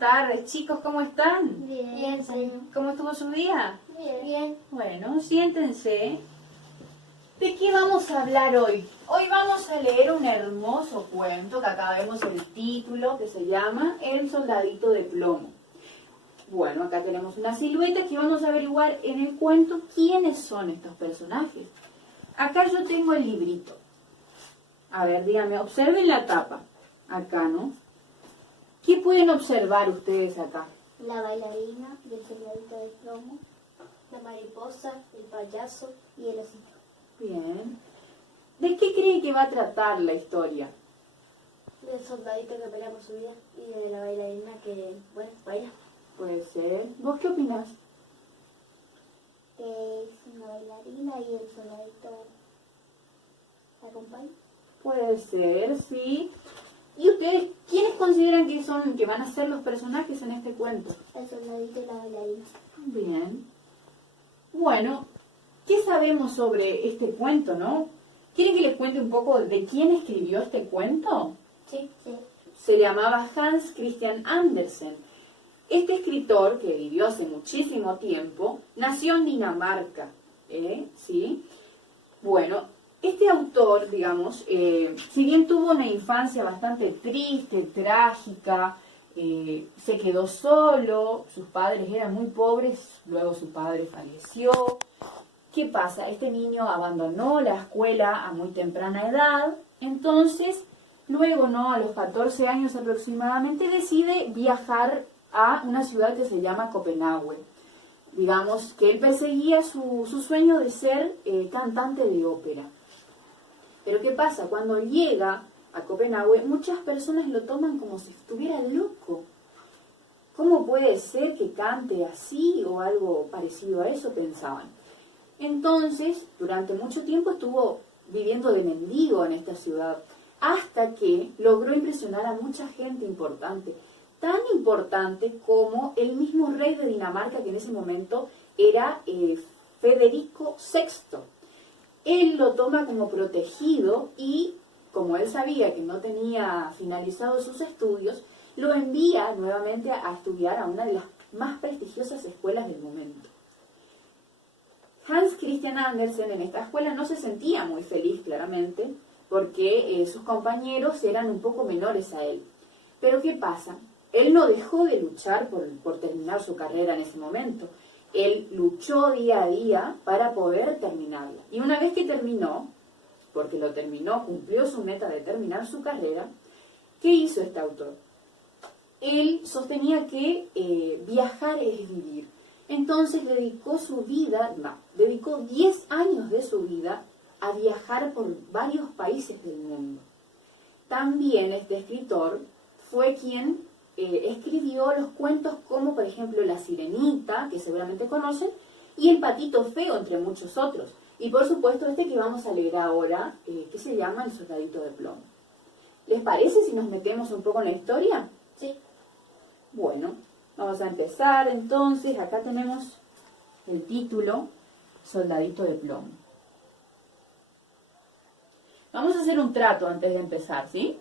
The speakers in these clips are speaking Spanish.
tardes, chicos, ¿cómo están? Bien, señor. ¿Cómo estuvo su día? Bien. Bueno, siéntense. ¿De qué vamos a hablar hoy? Hoy vamos a leer un hermoso cuento, que acá vemos el título, que se llama El soldadito de plomo. Bueno, acá tenemos una silueta que vamos a averiguar en el cuento quiénes son estos personajes. Acá yo tengo el librito. A ver, díganme, observen la tapa. Acá, ¿no? ¿Qué pueden observar ustedes acá? La bailarina y el soldadito de plomo, la mariposa, el payaso y el osito. Bien. ¿De qué cree que va a tratar la historia? Del soldadito que pelea por su vida y de la bailarina que, bueno, baila. Puede ser. ¿Vos qué opinás? Que es una bailarina y el soldadito la acompaña. Puede ser, sí. ¿Y ustedes quiénes consideran que van a ser los personajes en este cuento? El soldadito y la bailarina. Bien. Bueno, ¿qué sabemos sobre este cuento, no? ¿Quieren que les cuente un poco de quién escribió este cuento? Sí. Se llamaba Hans Christian Andersen. Este escritor, que vivió hace muchísimo tiempo, nació en Dinamarca, ¿sí? Bueno, este autor, digamos, si bien tuvo una infancia bastante triste, trágica, se quedó solo, sus padres eran muy pobres, luego su padre falleció. ¿Qué pasa? Este niño abandonó la escuela a muy temprana edad, entonces, luego, ¿no? A los 14 años aproximadamente, decide viajar a una ciudad que se llama Copenhague. Digamos que él perseguía su sueño de ser cantante de ópera. Pero ¿qué pasa? Cuando llega a Copenhague, muchas personas lo toman como si estuviera loco. ¿Cómo puede ser que cante así o algo parecido a eso? Pensaban. Entonces, durante mucho tiempo estuvo viviendo de mendigo en esta ciudad, hasta que logró impresionar a mucha gente importante, tan importante como el mismo rey de Dinamarca, que en ese momento era Federico VI. Él lo toma como protegido y, como él sabía que no tenía finalizados sus estudios, lo envía nuevamente a estudiar a una de las más prestigiosas escuelas del momento. Hans Christian Andersen en esta escuela no se sentía muy feliz, claramente, porque sus compañeros eran un poco menores a él. Pero ¿qué pasa? Él no dejó de luchar por terminar su carrera en ese momento. Él luchó día a día para poder terminarla. Y una vez que terminó, porque lo terminó, cumplió su meta de terminar su carrera, ¿qué hizo este autor? Él sostenía que viajar es vivir. Entonces dedicó 10 años de su vida a viajar por varios países del mundo. También este escritor fue quien escribió los cuentos como, por ejemplo, La Sirenita, que seguramente conocen, y El Patito Feo, entre muchos otros. Y por supuesto este que vamos a leer ahora, que se llama El soldadito de plomo. ¿Les parece si nos metemos un poco en la historia? Sí. Bueno, vamos a empezar entonces. Acá tenemos el título, Soldadito de plomo. Vamos a hacer un trato antes de empezar, ¿sí?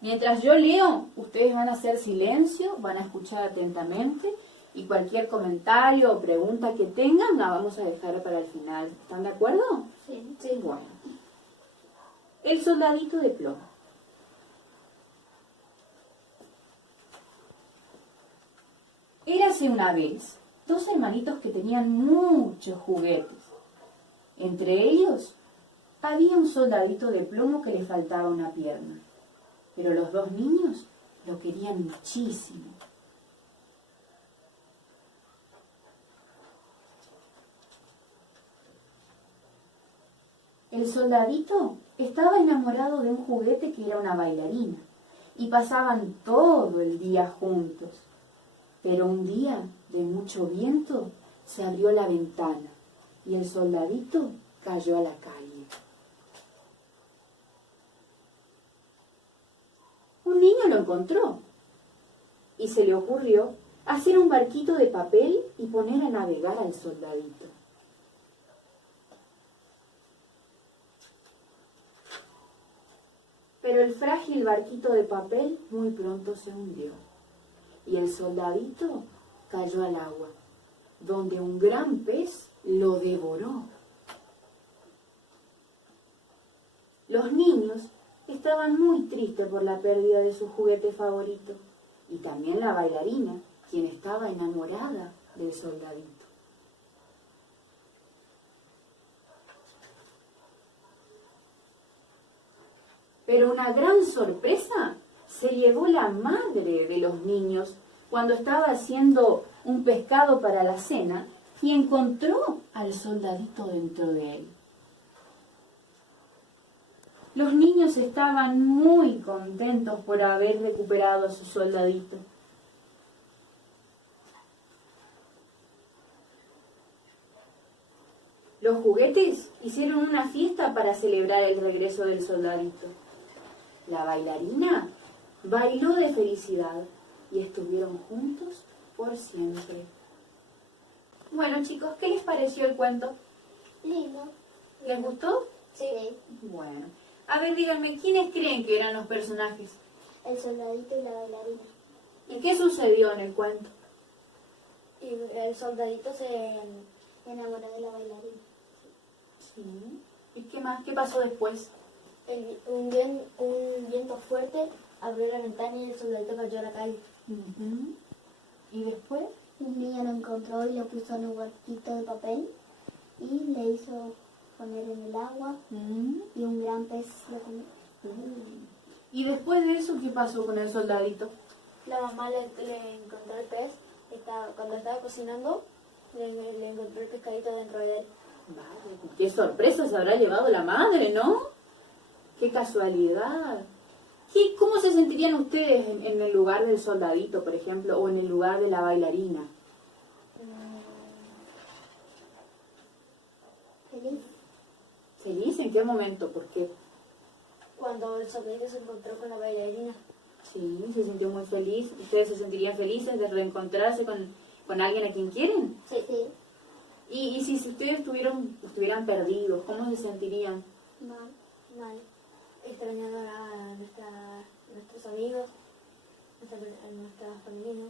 Mientras yo leo, ustedes van a hacer silencio, van a escuchar atentamente y cualquier comentario o pregunta que tengan la vamos a dejar para el final. ¿Están de acuerdo? Sí. Bueno. El soldadito de plomo. Érase una vez 2 hermanitos que tenían muchos juguetes. Entre ellos había un soldadito de plomo que le faltaba una pierna. Pero los 2 niños lo querían muchísimo. El soldadito estaba enamorado de un juguete que era una bailarina y pasaban todo el día juntos. Pero un día de mucho viento se abrió la ventana y el soldadito cayó a la calle. Un niño lo encontró y se le ocurrió hacer un barquito de papel y poner a navegar al soldadito. Pero el frágil barquito de papel muy pronto se hundió. y el soldadito cayó al agua, donde un gran pez lo devoró. Los niños estaban muy tristes por la pérdida de su juguete favorito, y también la bailarina, quien estaba enamorada del soldadito. Pero una gran sorpresa se llevó la madre de los niños cuando estaba haciendo un pescado para la cena y encontró al soldadito dentro de él. Los niños estaban muy contentos por haber recuperado a su soldadito. Los juguetes hicieron una fiesta para celebrar el regreso del soldadito. La bailarina bailó de felicidad y estuvieron juntos por siempre. Bueno, chicos, ¿qué les pareció el cuento? Lindo. ¿Les gustó? Sí. Bueno. A ver, díganme, ¿quiénes creen que eran los personajes? El soldadito y la bailarina. ¿Y qué sucedió en el cuento? Y el soldadito se enamoró de la bailarina. Sí. ¿Y qué más? ¿Qué pasó después? Un viento fuerte abrió la ventana y el soldadito cayó a la calle. ¿Y después? Un niño lo encontró y lo puso en un barquito de papel y le hizo poner en el agua y un gran pez lo comió. ¿Y después de eso qué pasó con el soldadito? La mamá le encontró el pez, cuando estaba cocinando, le encontró el pescadito dentro de él. Vale, qué sorpresa se habrá llevado la madre, ¿no? Qué casualidad. ¿Cómo se sentirían ustedes en el lugar del soldadito, por ejemplo, o en el lugar de la bailarina? Feliz. ¿Feliz? ¿En qué momento? ¿Por qué? Cuando el soldadito se encontró con la bailarina. Sí, se sintió muy feliz. ¿Ustedes se sentirían felices de reencontrarse con alguien a quien quieren? Sí. Sí. Y si ustedes estuvieran perdidos, ¿cómo se sentirían? Mal. Extrañando a nuestros amigos, a nuestra familia.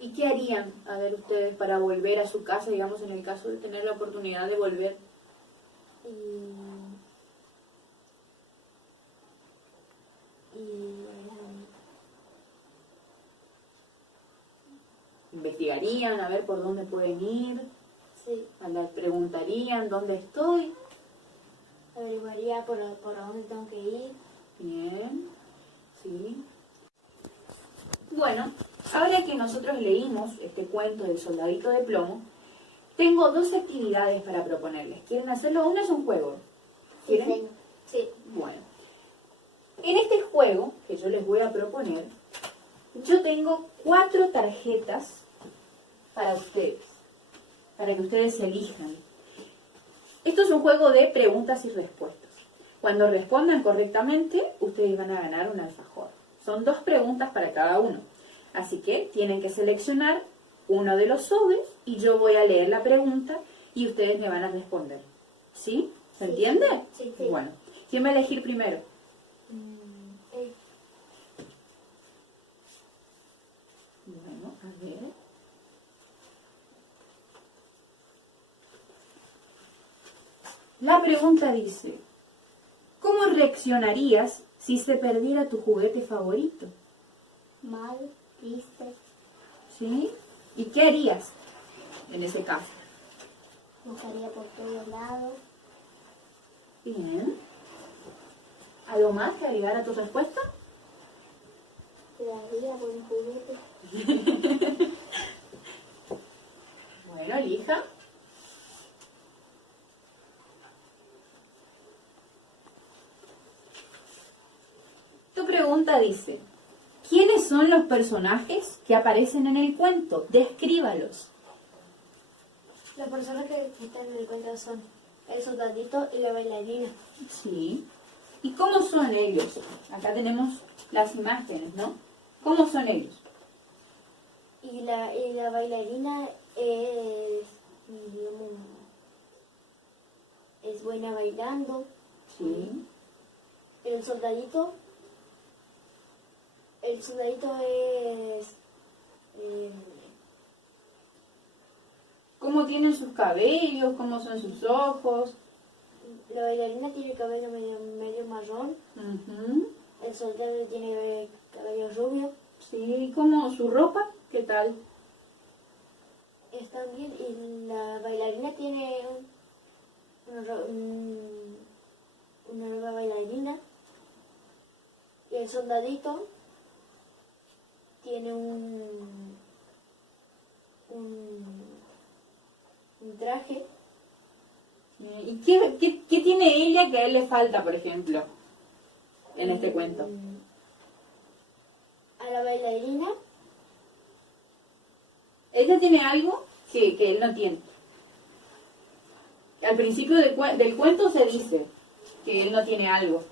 ¿Y qué harían, a ver, ustedes para volver a su casa, digamos, en el caso de tener la oportunidad de volver? Investigarían, a ver por dónde pueden ir. Sí. Preguntarían dónde estoy. Averiguaría por dónde tengo que ir. Bien, sí. Bueno, ahora que nosotros leímos este cuento del soldadito de plomo, tengo 2 actividades para proponerles. ¿Quieren hacerlo? Una es un juego. ¿Quieren? Sí. Bueno, en este juego que yo les voy a proponer, yo tengo 4 tarjetas para ustedes, para que ustedes se elijan. Esto es un juego de preguntas y respuestas. Cuando respondan correctamente, ustedes van a ganar un alfajor. Son 2 preguntas para cada uno. Así que tienen que seleccionar uno de los sobres y yo voy a leer la pregunta y ustedes me van a responder. ¿Sí? ¿Se entiende? Sí. Bueno, ¿quién va a elegir primero? Bueno, a ver. La pregunta dice, ¿cómo reaccionarías si se perdiera tu juguete favorito? Mal, triste. ¿Sí? ¿Y qué harías en ese caso? Buscaría por todos lados. Bien. ¿Algo más que agregar a tu respuesta? Quedaría por un juguete. Bueno, elija. Tu pregunta dice, ¿quiénes son los personajes que aparecen en el cuento? Descríbalos. Las personas que están en el cuento son el soldadito y la bailarina. Sí. ¿Y cómo son ellos? Acá tenemos las imágenes, ¿no? ¿Cómo son ellos? Y la bailarina es, digamos, es buena bailando. Sí. El soldadito el soldadito es... ¿Cómo tienen sus cabellos? ¿Cómo son sus ojos? la bailarina tiene cabello medio marrón. Ujú. El soldado tiene cabello rubio. Sí, ¿cómo su ropa? ¿Qué tal? Está bien. Y la bailarina tiene una nueva bailarina. Y el soldadito tiene un traje. ¿Y qué tiene ella que a él le falta, por ejemplo, en este cuento? A la bailarina Ella tiene algo que él no tiene. Al principio del cuento se dice que él no tiene algo.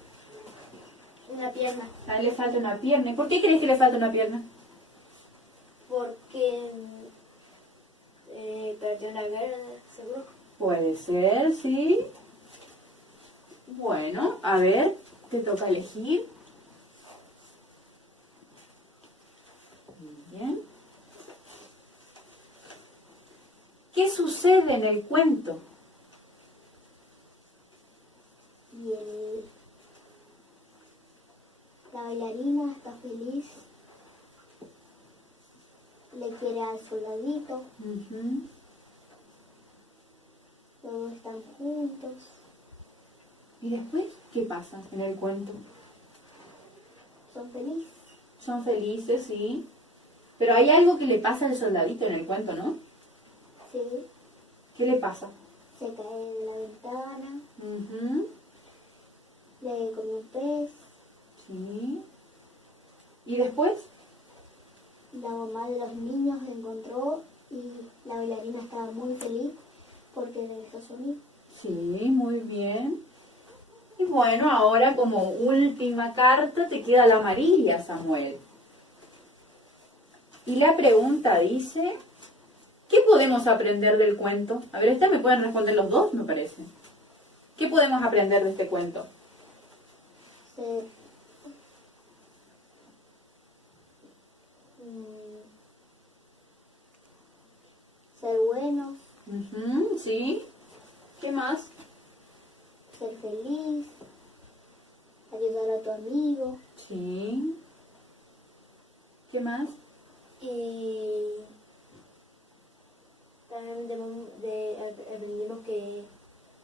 una pierna. A él le falta una pierna. ¿Y por qué crees que le falta una pierna? Porque perdió la guerra, seguro. Puede ser, sí. Bueno, a ver, te toca elegir. Muy bien. ¿Qué sucede en el cuento? Y la bailarina está feliz. Le quiere al soldadito. Ujú. Todos están juntos. ¿Y después qué pasa en el cuento? Son felices. Son felices, sí. Pero hay algo que le pasa al soldadito en el cuento, ¿no? Sí. ¿Qué le pasa? Se cae de la ventana. Ujú. Le come un pez. Sí. ¿Y después? La mamá de los niños lo encontró y la bailarina estaba muy feliz porque le dejó su amigo. Sí, muy bien. Y bueno, ahora como última carta te queda la amarilla, Samuel. Y la pregunta dice, ¿qué podemos aprender del cuento? A ver, esta me pueden responder los dos, me parece. ¿Qué podemos aprender de este cuento? Ser, ser buenos, Ujú, sí. ¿Qué más? ser feliz, ayudar a tu amigo. Sí. ¿Qué más? Y también aprendimos que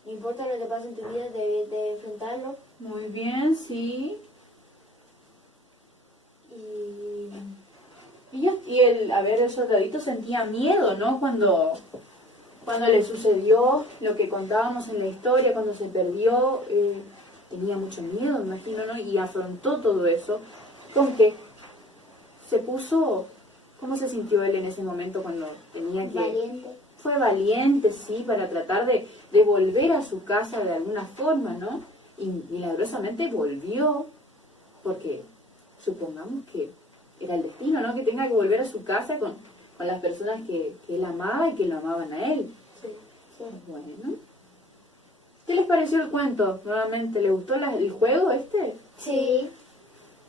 no importa lo que pase en tu vida, debes de enfrentarlo. Muy bien, sí. El soldadito sentía miedo, ¿no? Cuando le sucedió lo que contábamos en la historia, cuando se perdió, tenía mucho miedo, me imagino, ¿no? Y afrontó todo eso. ¿Con qué? Se puso... ¿Cómo se sintió él en ese momento cuando tenía que... Valiente. Fue valiente, sí, para tratar de volver a su casa de alguna forma, ¿no? Y milagrosamente volvió, porque supongamos que era el destino, ¿no? Que tenga que volver a su casa con las personas que él amaba y que lo amaban a él. Sí, sí. Bueno. ¿Qué les pareció el cuento? Nuevamente, ¿les gustó el juego este? Sí.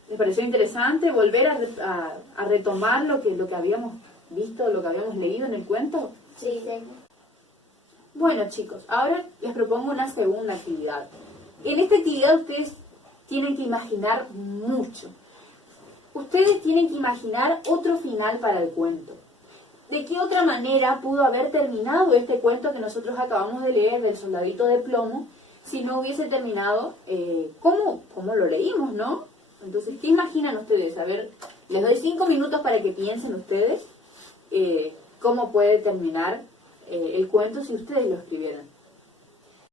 ¿Les pareció interesante volver a retomar lo que habíamos visto, lo que habíamos leído en el cuento? Sí. Bueno, chicos, ahora les propongo una segunda actividad. En esta actividad ustedes tienen que imaginar mucho. Ustedes tienen que imaginar otro final para el cuento. ¿De qué otra manera pudo haber terminado este cuento que nosotros acabamos de leer del soldadito de plomo si no hubiese terminado como lo leímos, ¿no? Entonces, ¿qué imaginan ustedes? A ver, les doy 5 minutos para que piensen ustedes cómo puede terminar el cuento si ustedes lo escribieran.